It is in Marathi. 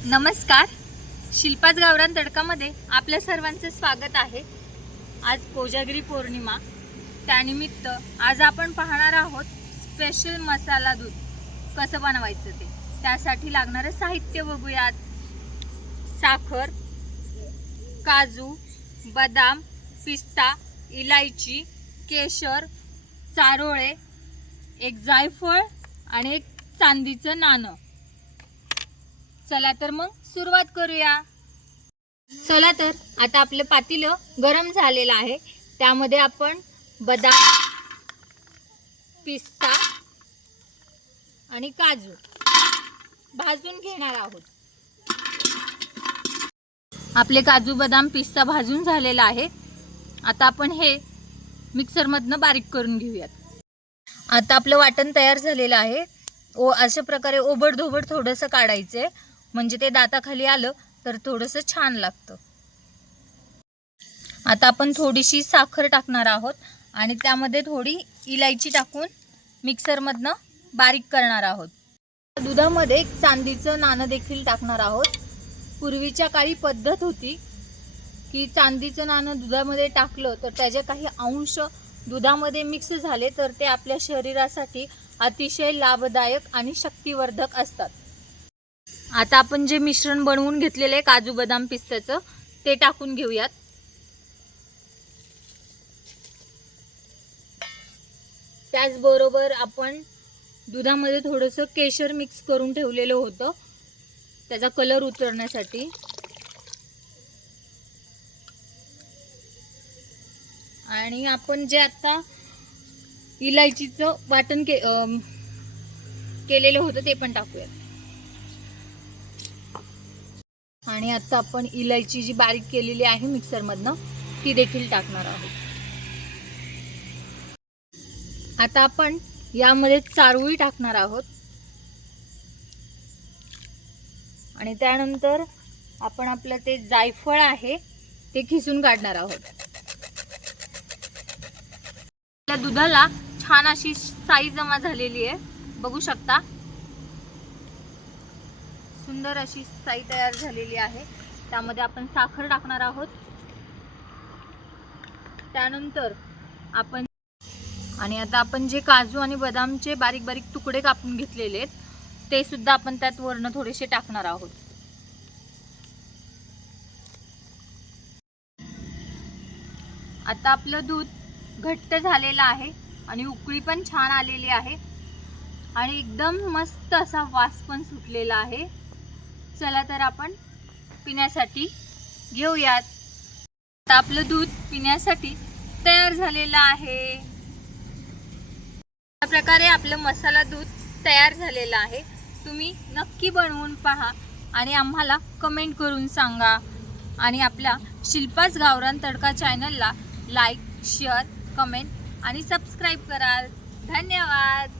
नमस्कार, शिल्पाच गावरान तडकामध्ये आपल्या सर्वांचं स्वागत आहे। आज कोजागिरी पौर्णिमा, त्यानिमित्त आज आपण पाहणार आहोत स्पेशल मसाला दूध कसं बनवायचं ते। त्यासाठी लागणारे साहित्य बघूयात। साखर, काजू, बदाम, पिस्ता, इलायची, केशर, चारोळे, एक जायफळ आणि एक चांदीचं नाणं। चला तर मग सुरुवात करूया। चला तर आता आपलं पातेलं गरम झालेलं आहे, त्यामध्ये आपण बदाम, पिस्ता आणि काजू भाजून घेणार आहोत। आपले काजू, बदाम, पिस्ता भाजून झालेला आहे। आता आपण हे मिक्सर मधनं बारीक करून घेऊयात। आता आपलं वाटण तयार झालेलं आहे। अशा प्रकारे ओबडधोबड थोडंसं काढायचं, म्हणजे ते दाताखाली आलं तर थोडंसं छान लागतं। आता आपण थोडीशी साखर टाकणार आहोत आणि त्यामध्ये थोडी इलायची टाकून मिक्सर मधनं बारीक करणार आहोत। दुधामध्ये एक चांदीचं नाणं देखील टाकणार आहोत। पूर्वीच्या काळी पद्धत होती की चांदीचं नाणं दुधामध्ये टाकलं तर त्याचे काही अंश दुधामध्ये मिक्स झाले तर ते आपल्या शरीरासाठी अतिशय लाभदायक आणि शक्तिवर्धक असतात। आता आपण जे मिश्रण बनवून घेतलेले आहे काजू, बदाम, पिस्त्याचं, ते टाकून घेऊयात। त्याचबरोबर आपण दुधामध्ये थोडंसं केशर मिक्स करून ठेवलेलं होतं, त्याचा कलर उतरण्यासाठी। आणि आपण जे आता इलायचीचं वाटण केलेलं होतं ते पण टाकूयात। आणि आता आपण इलायची जी बारीक केलेली आहे मिक्सर मधनं ती देखील टाकणार आहोत। आता आपण यामध्ये चारोळी टाकणार आहोत आणि त्यानंतर आपण आपलं ते जायफळ आहे ते खिसून काढणार आहोत। त्या दुधाला छान अशी साई जमा झालेली आहे, बघू शकता। सुंदर अशी साई तयार झालेली आहे। त्यामध्ये आपण साखर टाकणार आहोत। त्यानंतर आपण आता आपण जे काजू आणि बदामचे बारीक बारीक तुकडे कापून घेतलेले आहेत ते सुद्धा आपण त्यात वरनं थोडेसे टाकणार आहोत। आता आपलं दूध घट्ट झालेलं आहे आणि उकळी पण छान आलेली आहे आणि एकदम मस्त असा वास पण सुटलेला आहे। चला तर आपण पिण्यासाठी घेऊयात। आता आपलं दूध पिण्यासाठी तयार झालेलं आहे। अशा प्रकारे आपलं मसाला दूध तयार झालेलं आहे। तुम्ही नक्की बनवून पहा आणि आम्हाला कमेंट करून सांगा। आणि आपल्या शिल्पाच गावरान तडका चॅनलला लाईक, शेअर, कमेंट आणि सबस्क्राईब कराल। धन्यवाद।